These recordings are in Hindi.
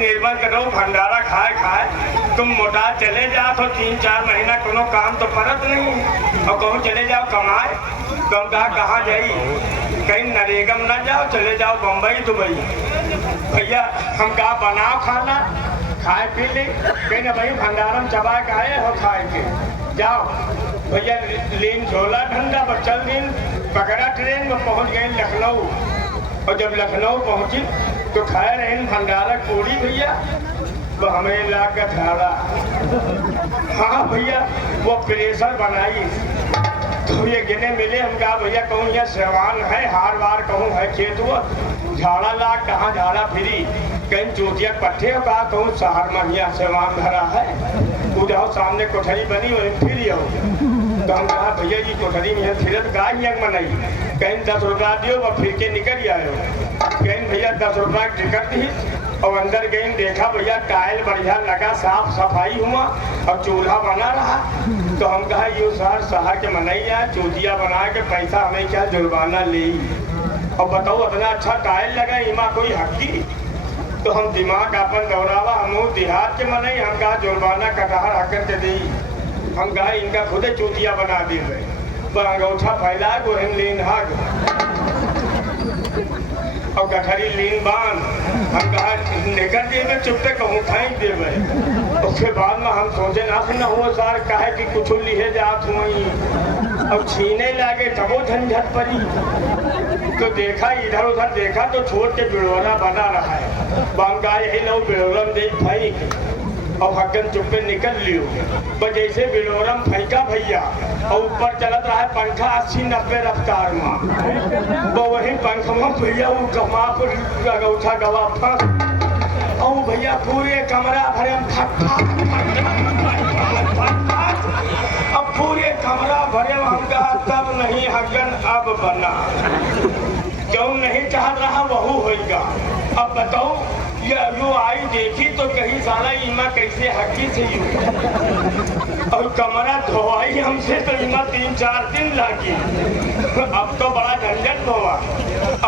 निर्बल करो भंडारा खाए खाए तुम मोटा चले जाओ तो 3-4 महीना कोनो काम तो परत नहीं और कहूँ चले जाओ कमाए तो हम कहाँ जाई कहीं नरेगा में ना जाओ चले जाओ बम्बई दुबई भैया हम कहा बनाओ खाना खाए पी ले कहीं ना भाई भंडारा में चबा के आए हो खाए के जाओ भैया लीन झोला ठंडा बच्चल दिन पकड़ा ट्रेन में पहुंच गए लखनऊ और जब लखनऊ पहुंची तो खाए रहे भंडारा पूरी भैया वो हमें ला कर धारा हाँ भैया वो प्रेशर बनाई तो ये गिने मिले हम कहा भैया कहूँ यह सेवान है हार वार कहूँ है खेत हुआ झाड़ा ला कहाँ झाड़ा फिरी कहीं चोटिया पट्टे हो कहा कहूँ शहर में यहाँ सेवान धरा है उधर सामने कोठरी बनी वही फिर आओ तो हम कहा भैया जी कोठरी में फिरत का यंग मनाई कहीं 10 रुपया दियो वह फिर के निकल आयो कहीं भैया 10 रुपया टिकट दी और अंदर गई देखा भैया टाइल बढ़िया लगा साफ सफाई हुआ और चूल्हा बना रहा तो हम कहा यो सर शहर के मनैया चूतिया बना के पैसा हमें क्या जुर्माना ले और बताओ इतना अच्छा टाइल लगा इमा कोई हकी तो हम दिमाग अपन दौड़ावा हम देहात के मनई हम कहा जुर्माना कटहर हकर के दी हम कहा इनका खुद चूतिया बना दी पर अंगूठा फैला गो हम लीन हाग और गठरी लीन बांध हम कहा निकल देवे चुपते कहूँ फेंक देवे उसके बाद में हम सोचे ना हुआ सर कहे कि कुछ लिहे जात हुई अब छीने लागे तबो झंझट पड़ी तो देखा इधर उधर देखा तो छोड़ के बिड़ोरा बना रहा है बांगा यही लो बिड़ोरम दे फेंक और हकन चुप्पे निकल लियो बस जैसे बिड़ोरम फेंका भैया और ऊपर चलत रहा है पंखा 80-90 रफ्तार में वो वही पंखा भैया वो गवा पर अंगूठा गवा फंस और भैया पूरे कमरा भरे अब पूरे कमरा भरे हम कहा तब नहीं हकन अब बना क्यों नहीं चाह रहा वहू होगा अब बताओ ये यो आई देखी तो कहीं साला इमा कैसे हकी से और कमरा धोवाई हमसे तो इमा 3-4 दिन लगी अब तो बड़ा झंझट हुआ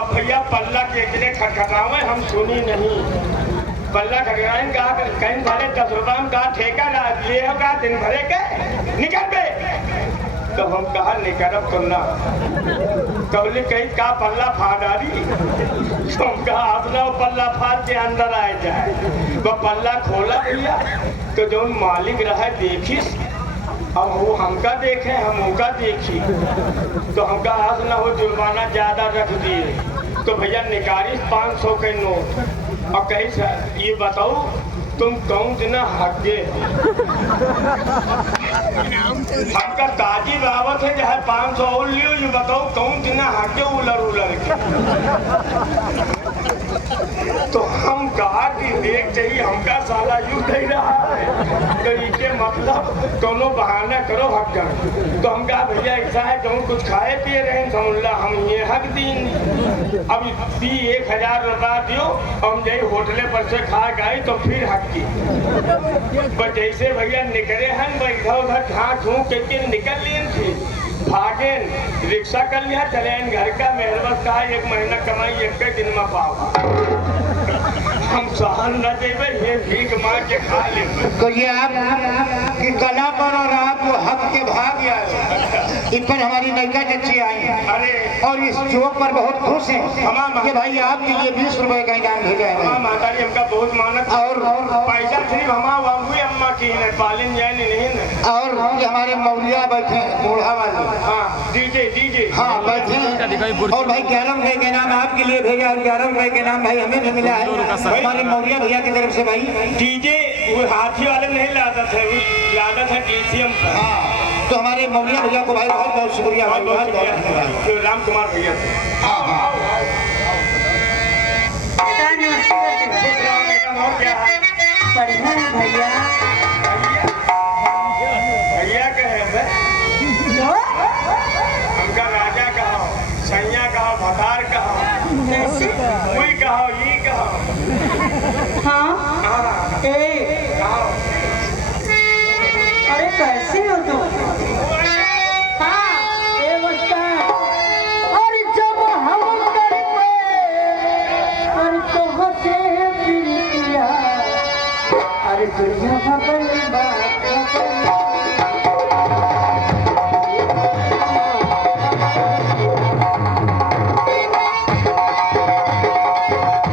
अब भैया पल्ला के इतने खटखटावे हम सुनी नहीं पल्ला खटखटाए कहा कहीं भरे 10 रुपया में कहा ठेका ना ले होगा दिन भरे के निकल बे तो हम कहा निकलब तो ना कबले कहीं का पल्ला फाड़ी तो हम कहा अपना पल्ला फाड़ के अंदर आए जाए वो पल्ला खोला भैया तो जो मालिक रहा देखिस अब वो हमका देखे हम उनका देखी तो हमका आज ना हो जुर्माना ज्यादा रख दिए तो भैया निकाली 500 के नोट और कहीं ये बताओ तुम कौन दिन हगे हमका ताजी बाबत है जहाँ 500 और लियो ये बताओ कौन दिन हगे उलर के तो हम कहा कि देख चाहिए हमका साला यूं कह रहा है तो इसके मतलब दोनों बहाना करो हक कर तो हम कहा भैया ऐसा है जो कुछ खाए पिए रहे समझला हम ये हक दीन अब 1000 रुपया दियो हम जैसे होटले पर से खा गए तो फिर हक की पर जैसे भैया निकले हैं बैठा उधर ढांक ढूंढ के निकल लिए थे भागे रिक्शा कर लिया चले घर का मेहरबत कहा 1 महीना कमाई 1 दिन में पाओ हम सहन न देवे ये भीख मार के खा ले तो ये आप कि कला पर और आप वो हक के भाग इन पर हमारी नैका चच्ची आई अरे और इस चौक पर बहुत खुश है कि भाई आपके लिए 20 रुपए का इनाम भेजा है माता जी हमका बहुत मानत और पैसा सिर्फ हमारा बाबू अम्मा की है पालन जाए नहीं न और हमारे मौलिया बैठे बूढ़ा वाले हाँ डीजे हाँ बैठे और भाई 11 रुपए के नाम आपके लिए भेजा और 11 रुपए के नाम भाई हमें भी मिला है हमारे मौलिया भैया की तरफ से भाई डीजे वो हाथी वाले नहीं लादत है लादत है डीसीएम पर हाँ तो हमारे मौलिया भैया को भाई बहुत बहुत शुक्रिया भाई राम कुमार भैया भैया भैया कहे हमका राजा कहो सैया कहो भतार कहो वही कहो ये कहो हाँ अरे कैसे हो तुम और जब हम करते और तो हंसे फिर किया तुझ खबर बात